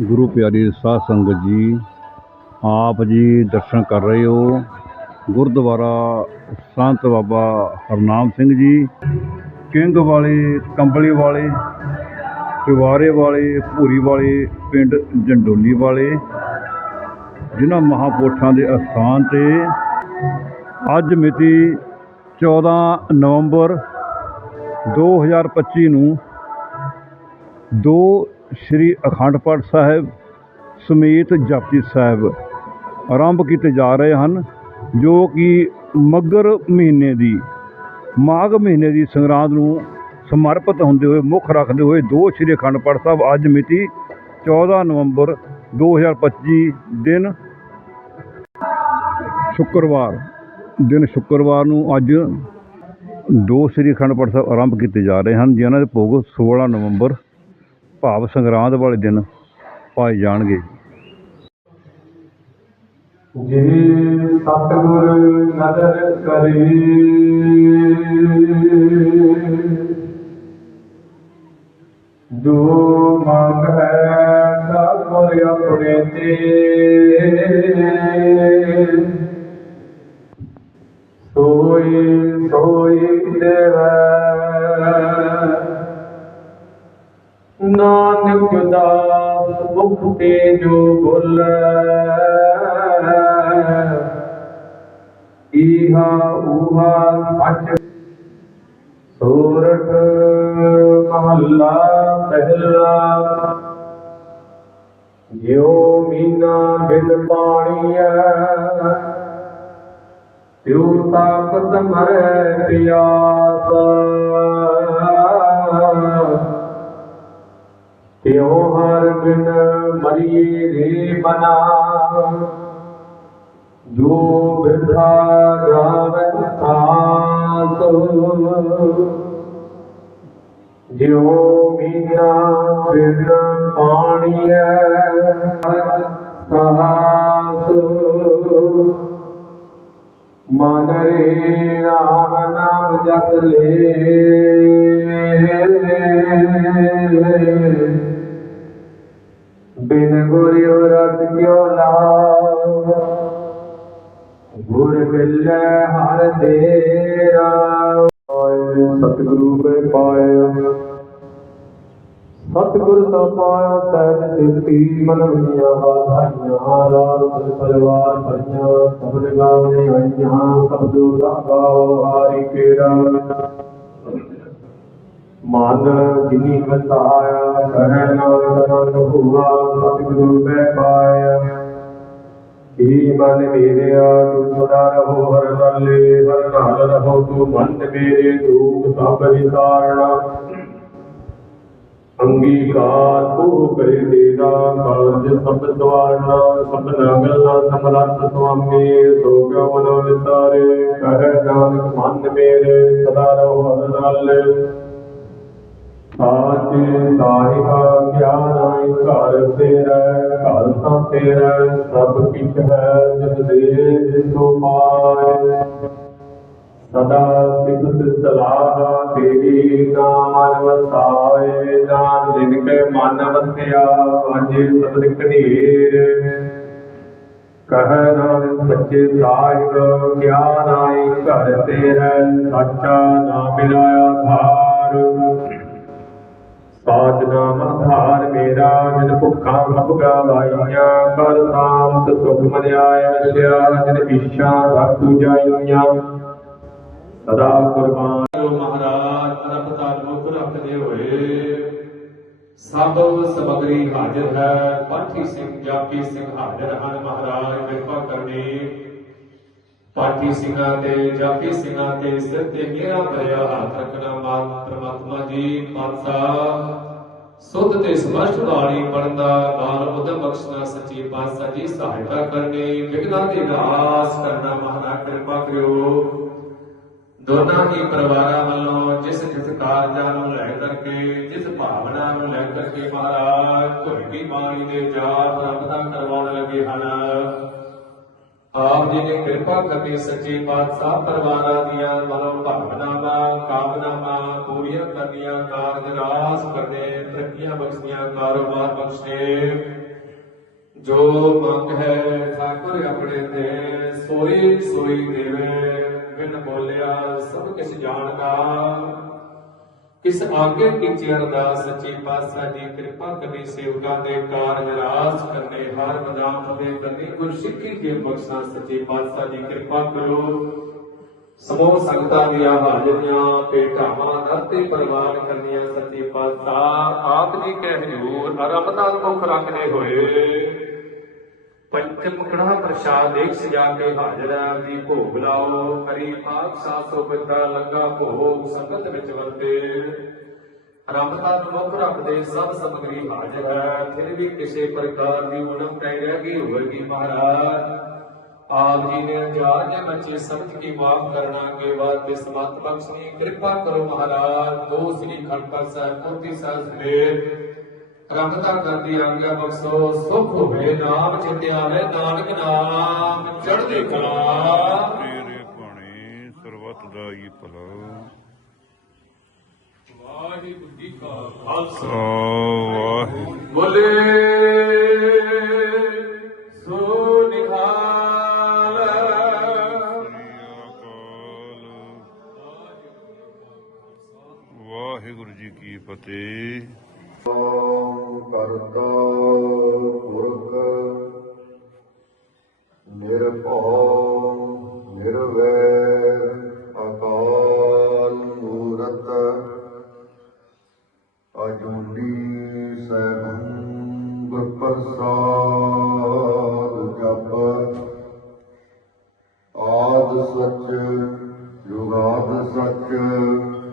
ਗੁਰੂ ਪਿਆਰੀ ਸਾਧ ਸੰਗਤ ਜੀ, ਆਪ ਜੀ ਦਰਸ਼ਨ ਕਰ ਰਹੇ ਹੋ ਗੁਰਦੁਆਰਾ ਸੰਤ ਬਾਬਾ ਹਰਨਾਮ ਸਿੰਘ ਜੀ, ਕਿੰਗ ਵਾਲੇ, ਕੰਬਲੀ ਵਾਲੇ ਚੁਬਾਰੇ ਵਾਲੇ, ਭੂਰੀ ਵਾਲੇ, ਪਿੰਡ ਜੰਡੋਲੀ ਵਾਲੇ, ਜਿਨ੍ਹਾਂ ਮਹਾਪੁਰਸ਼ਾਂ ਦੇ ਅਸਥਾਨ ਤੇ ਅੱਜ ਮਿਤੀ 14 ਨਵੰਬਰ 2025 ਨੂੰ ਦੋ ਸ੍ਰੀ ਅਖੰਡ ਪਾਠ ਸਾਹਿਬ ਸਮੇਤ ਜਪਜੀ ਸਾਹਿਬ ਆਰੰਭ ਕੀਤੇ ਜਾ ਰਹੇ ਹਨ, ਜੋ ਕਿ ਮੱਗਰ ਮਹੀਨੇ ਦੀ, ਮਾਘ ਮਹੀਨੇ ਦੀ ਸੰਗਰਾਂਦ ਨੂੰ ਸਮਰਪਿਤ ਹੁੰਦੇ ਹੋਏ, ਮੁੱਖ ਰੱਖਦੇ ਹੋਏ ਦੋ ਸ੍ਰੀ ਅਖੰਡ ਪਾਠ ਸਾਹਿਬ ਅੱਜ ਮਿਤੀ 14 ਨਵੰਬਰ 2025 ਦਿਨ ਸ਼ੁੱਕਰਵਾਰ ਦਿਨ ਸ਼ੁੱਕਰਵਾਰ ਨੂੰ ਅੱਜ ਦੋ ਸ੍ਰੀ ਅਖੰਡ ਪਾਠ ਸਾਹਿਬ ਆਰੰਭ ਕੀਤੇ ਜਾ ਰਹੇ ਹਨ, ਜਿਨ੍ਹਾਂ ਦੇ ਭੋਗ 16 ਨਵੰਬਰ ਭਾਵ ਸੰਗਰਾਂਦ ਵਾਲੇ ਦਿਨ ਪਾਏ ਜਾਣਗੇ। ਜੇ ਸਤਿਗੁਰ ਨਦਰ ਕਰੇ, ਜੋ ਮੰਗ ਹੈ ਸਤਿਗੁਰ ਆਪਣੇ ਤੇ। ਸੋਈ ਸੋਈ ਦੇਵੈ ਤੇ ਜੋ ਬੋਲੇ। ਈਹਾ ਊਹਾ ਸੱਚ। ਸੂਰਠ ਮਹੱਲਾ ਪਹਿਲਾ। ਜਿਉ ਮੀਨਾ ਬਿਨ ਪਾਣੀਐ। ਤਿਉ ਤਾਕਤ ਮਰੈ ਪਿਆਸ। ਤਿਉ ਹਰ ਬਿਨ ਮਰੀਏ ਰੇ ਬਨਾ ਜੋ ਬਿਰਥਾ ਜਾਵੇ ਸਾਤ ਜਿਉ ਮੀਨਾ ਬਿਨ ਪਾਣੀਐ ਸਹਾਸ ਮਨ ਰੇ ਰਾਮ ਨਾਮ ਜਪ ਲੈ ਮਿਲੈ ਹਰ ਦੇਰਾ ਸਤਿਗੁਰੂ ਕੇ ਪਾਇਆ। ਸਤਿਗੁਰ ਤਾਂ ਪਾਇਆ ਤੈਨ ਸਿੱਧੀ ਮਨ ਵਈਆ ਵਾਧਾਈਆਂ ਰਾਤ ਪਰਿਵਾਰ ਭਰੀਆਂ ਸਬਨ ਗਾਵੇ ਆਈਆਂ ਸਬਦੋ ਦਾ ਗਾਓ ਹਾਰੀ ਕੇਰਾ। ਮਨ ਜਿਨੀ ਵਸਾਇਆ ਨਾਨਕ ਨੰਦ ਹੁਆ ਸਤਿਗੁਰੂ ਮੈਂ ਪਾਇਆ। ਈ ਮਨ ਮੇਰਿਆ ਤੂੰ ਸਦਾ ਰਹੋ ਹਰ ਨਾਲੇ ਹਰ ਨਾਲ ਰਹੋ ਤੂੰ ਮਨ ਮੇਰੇ ਦੁਖ ਸਭ ਵਿਸਾਰਣਾ ਅੰਗੀਕਾਰ ਉਹ ਕਰੇ ਦੇਦਾ ਕਾਰਜ ਸਭ ਸਵਾਰਨਾ ਸਭਨਾ ਗੱਲਾਂ ਸਮਰੱਥ ਸੁਆਮੀ ਸੋ ਕਿਉ ਮਨ ਵਿਸਾਰੇ ਕਹਿ ਨਾਨਕ ਮਨ ਮੇਰੇ ਸਦਾ ਰਹੋ ਹਰ ਨਾਲੇ ਸਾਚੇ ਸਾਹਿਬਾ ਗਿਆਨ ਆਈ ਘਰ ਤੇਰਾ ਘਰ ਤਾਂ ਤੇਰਾ ਸਭ ਕਿਛ ਹੈ ਜਿਸ ਦੇ ਸੋ ਪਾਏ। ਸਦਾ ਸਿਫਤ ਸਲਾਹ ਤੇਰੀ ਨਾਮ ਵਸਾਏ। ਨਾਮ ਜਿਨ ਕੇ ਮਨ ਵਸਿਆ ਵਾਜੇ ਸਬਦ ਕਢੀਰ ਕਹਿ ਨਾਨਕ ਸੱਚੇ ਸਾਹਿਬ ਗਿਆਨ ਆਈ ਘਰ ਤੇਰਾ, ਸੱਚਾ ਨਾਮ ਮਿਲਾਇਆ ਧਾਰ ਸਾਚ ਨਾਮ ਆਧਾਰ ਮੇਰਾ, ਜਿਨ ਭੁੱਖਾਂ ਸਭ ਗਵਾਈਆਂ ਕਰ ਸਾਮਤ ਸੁਖ ਮਨਿਆਇ ਵਸਿਆ ਜਿਨ ਇੱਛਾ ਸਭ ਪੂਜਾਈਆਂ ਸਦਾ ਕੁਰਬਾਨ ਜੋ ਮਹਾਰਾਜ ਤਰਫਤਾਰ ਮੁਖ ਰੱਖਦੇ ਹੋਏ, ਸਭ ਸਮਗਰੀ ਹਾਜ਼ਰ ਹੈ। ਪਾਠੀ ਸਿੰਘ, ਜਾਪੀ ਸਿੰਘ ਹਾਜ਼ਰ ਹਨ ਮਹਾਰਾਜ, ਕਿਰਪਾ ਕਰਨੀ। ਪਾਠੀ ਸਿੰਘਾਂ ਤੇ, ਜਾਪੀ ਸਿੰਘਾਂ ਤੇ, ਸਿਰ ਤੇ ਮੇਰਾ ਭਰਿਆ ਹੱਥ ਰੱਖਣਾ ਮਾਤ ਪ੍ਰਮਾਤਮਾ ਜੀ ਪਾਤਸ਼ਾਹ ਸੁਧ ਤੇ ਸਪਸ਼ਟ ਬਾਣੀ ਪੜਨ ਦਾ ਬਾਲ ਉਦਮ ਬਖਸ਼ਣਾ ਸੱਚੀ ਪਾਤਸ਼ਾਹ ਜੀ ਸਹਾਇਤਾ ਕਰਨੀ, ਵਿਗਨਾਂ ਦੀ ਨਾਸ ਕਰਨਾ ਮਹਾਰਾਜ ਕਿਰਪਾ ਕਰਿਓ। ਦੋਨਾਂ ਹੀ ਪਰਿਵਾਰਾਂ ਵੱਲੋਂ ਜਿਸ ਜਿਸ ਕਾਰਜਾਂ ਨੂੰ ਲੈ ਕਰਕੇ, ਜਿਸ ਭਾਵਨਾ ਨੂੰ ਲੈ ਕਰਕੇ ਮਹਾਰਾਜ, ਕੋਈ ਵੀ ਬਾਣੀ ਦੇ ਜਾਪ ਰੱਬਦਾ ਕਰਵਾਉਣ ਲੱਗੇ ਹਨ। ਆਪ ਜੀ ਨੇ ਕਿਰਪਾ ਕਰਨੀ ਸੱਚੇ ਪਾਤਸ਼ਾਹ ਪਰਿਵਾਰਾਂ ਦੀਆਂ ਮਨੋ ਭਾਵਨਾਵਾਂ, ਕਾਮਨਾਵਾਂ ਪੂਰੀਆਂ ਕਰਨੀਆਂ, ਕਾਰਜ ਰਾਸ ਕਰਨੇ, ਤਰੱਕੀਆਂ ਬਖਸ਼ੀਆਂ ਕਾਰੋਬਾਰ ਬਖਸ਼ੇ। ਜੋ ਮੰਗ ਹੈ ਠਾਕੁਰ ਆਪਣੇ ਤੇ, ਸੋਈ ਸੋਈ ਦੇਵੇ, ਬਿਨ ਬੋਲਿਆ ਸਭ ਕਿਛ ਜਾਣਕਾਰ ਕਿਸ ਆਗੇ ਕੀਚੇ ਅਰਦਾਸ, ਸੱਚੇ ਪਾਤਸ਼ਾਹ ਦੀ ਕਿਰਪਾ ਕਰਨੀ, ਸੇਵਕਾਂ ਦੇ ਕਾਰਜ ਰਾਸ ਕਰਨੇ, ਹਰ ਮਦਾਮ ਫਤਿਹ ਕਰਨੀ, ਗੁਰਸਿੱਖੀ ਦੇ ਬਖਸ਼ਾ, ਸੱਚੇ ਪਾਤਸ਼ਾਹ ਦੀ ਕਿਰਪਾ ਕਰੋ। ਸਮੂਹ ਸੰਗਤਾਂ ਦੀਆਂ ਹਾਜ਼ਰੀਆਂ, ਭੇਟਾਵਾਂ ਨਰਤੇ ਪ੍ਰਵਾਨ ਕਰਨੀਆਂ, ਸੱਚੇ ਪਾਤਸ਼ਾਹ, ਆਪ ਜੀ ਕੇ ਹਜ਼ੂਰ ਦਾ ਮੁਖ ਰੱਖਦੇ ਹੋਏ। ਪੰਚਮੁਖੜਾ ਪ੍ਰਸ਼ਾਦ ਇੱਕ ਸਜਾ ਕੇ ਹਾਜ਼ਰ ਹੈ ਦੀ ਭੋਗ ਲਾਓ। ਕਰੀ ਪਾਕ ਸਾਸੋ ਪਿਤਾ ਲੰਗਾ ਭੋਗ ਸੰਗਤ ਵਿੱਚ ਵਰਤੇ। ਰੱਬ ਦਾ ਮੁਖ ਰੱਖਦੇ ਸਭ ਸਮਗਰੀ ਹਾਜ਼ਰ ਹੈ ਫਿਰ ਵੀ ਕਿਸੇ ਪ੍ਰਕਾਰ ਦੀ ਉਨਮ ਪੈ ਰਹਿ ਗਈ ਹੋਵੇਗੀ ਮਹਾਰਾਜ? ਆਪ ਜੀ ਨੇ ਜਾਰ ਦੇ ਬੱਚੇ ਸਮਝ ਕੇ ਮਾਫ ਕਰਨਾ ਕੇ ਬਾਅਦ ਦੇ ਸਮਤ ਬਖਸ਼ਣੀ ਕਿਰਪਾ ਕਰੋ ਮਹਾਰਾਜ। ਦੋ ਸ੍ਰੀ ਖੰਡਪਰ ਸਾਹਿਬ ਕੋਟੀ ਸਾਹਿਬ ਸਮੇਤ ਰੰਗਤਾ ਕਰਦੀ ਆਗਿਆ ਬਖਸ਼ੋ ਸੁਖ ਹੋਵੇ ਨਾਮ ਚਿਤੇ ਆਵੇ ਨਾਨਕ ਨਾਮ ਚੜ੍ਹਦੀ ਕਲਾ। ਤੇਰੇ ਭਾਣੇ ਸਰਬਤ ਦਾ ਹੀ ਭਲਾ। ਵਾਹਿਗੁਰੂ ਜੀ ਕਾ ਖਾਲਸਾ। ਵਾਹਿਗੁਰੂ ਬੋਲੇ ਸੋ ਨਿਹਾਲ। ਵਾਹਿਗੁਰੂ ਜੀ ਕੀ ਫਤਿਹ। ਕਰਤਾ ਪੁਰਖ, ਨਿਰਭਉ, ਨਿਰਵੈਰ, ਅਕਾਲ ਮੂਰਤ, ਅਜੂਨੀ ਸੈਭੰ ਗੁਰ ਪ੍ਰਸਾਦ ਜਪ, ਆਦ ਸਚ ਜੁਗਾਦ ਸਚ,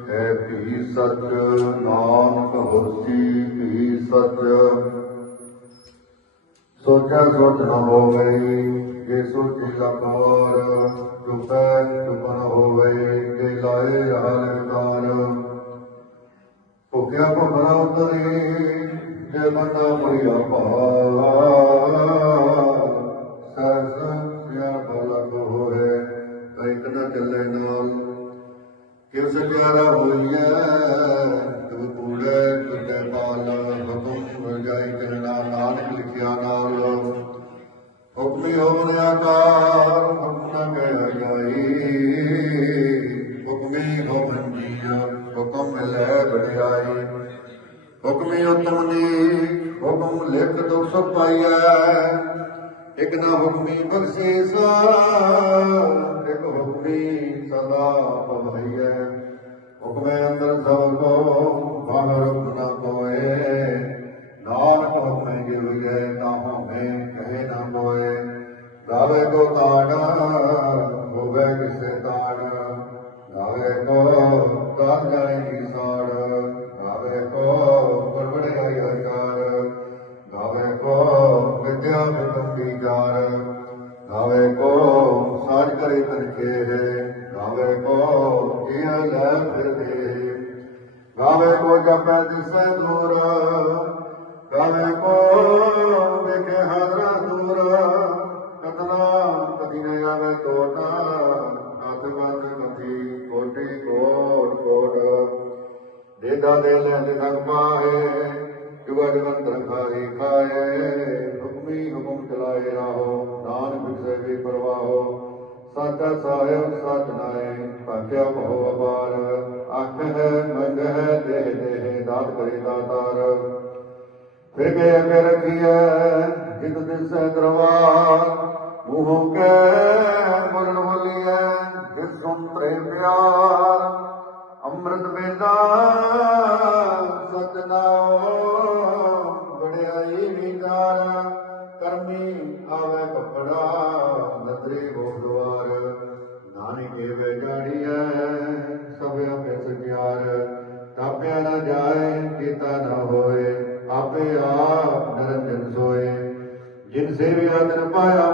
ਹੈ ਵੀ ਸਚ, ਨਾ ਸੋਚਿਆ ਸੋਚ ਨ ਹੋਵੇ ਜੇ ਸੋਚੀ ਲਖਵਾਰ ਚੁਪੈ ਚੁਪ ਨ ਹੋਵੇ ਜੇ ਲਾਏ ਹਾਲ ਵਿਕਾਰ ਭੁਖਿਆ ਭੁਖਣਾ ਉਤਰੇ ਜੇ ਬੰਦਾ ਮਰਿਆ ਪਾ ਸਰਸ ਸਿਆ ਬਲਕ ਹੋਏ ਇਕ ਨਾ ਹੁਕਮੀ ਆਕਾਰ ਹੁਕਮ ਕਹਿ ਜਾਈ ਹੁਕਮੀ ਹੋਵਨ ਜੀਆ ਹੁਕਮ ਲੈ ਬੜਾਈ ਹੁਕਮੀ ਉਤਮ ਨੇ ਹੁਕਮ ਲਿਖ ਦੁਖ ਪਾਈਐ ਇਕ ਨਾ ਹੁਕਮੀ ਬਖਸ਼ੀਸ ਇਕ ਹੁਕਮੀ ਸਦਾ ਪਵਈਐ ਹੁਕਮੇ ਅੰਦਰ ਸਭ ਕੋ ਬਾਹਰ ਨਾ ਕੋਏ ਨਾਨਕ ਹੁਕਮੇ ਜਿਵਿਐ ਤਾਹੋਂ Father, ਦੇਦਾ ਦੇ ਲੈ ਦੇ ਥਕ ਜੁਗਾ ਜਗੰਤਰ ਖਾਹੀ ਖਾਏ? ਹੁਕਮੀ ਹੁਕਮ ਚਲਾਏ ਰਾਹੋ, ਨਾਨਕ ਬਿਸੇ ਵੀ ਪਰਵਾਹੋ। ਸਾਚਾ ਸਾਹਿਬ, ਸਚ ਨਾਏ ਭਾਗਿਆ ਭਉ ਅਪਾਰ। ਅੱਖ ਹੈ, ਮੰਗ ਹੈ, ਦੇਹ ਦੇਹ, ਦਾਤ ਕਰੇ ਦਾਤਾਰ ਫਿਰ ਕੇ ਅਗੇ ਰਖੀਐ, ਜਿਤ ਦਿਸੈ ਦਰਬਾਰ। ਮੂੰਹੋਂ ਕੈ ਬੋਲਣ ਬੋਲੀਐ ਫਿਰ ਸੁਣ ਪ੍ਰੇਮ ਪਿਆਰ। ਅੰਮ੍ਰਿਤ ਵੇਲਾ ਸਤਨਾਮ ਬੜਾਈ ਵਿਕਾਰ ਕਰਮੀ ਆਵੇ ਕਪੜਾ ਨਦਰੇ ਗੋਦਵਾਰ ਨਾਨਕ ਵੇ ਗਾੜੀਐ ਸਭ ਆਪੇ ਸਗਿਆਰ ਤਾਪਿਆ ਨਾ ਜਾਏ, ਕੀਤਾ ਨਾ ਹੋਏ, ਆਪੇ ਆਪ ਨਿਰੰਜਨ ਸੋਏ। ਜਿਨ ਸੇਵਿਆ ਤਨ ਪਾਇਆ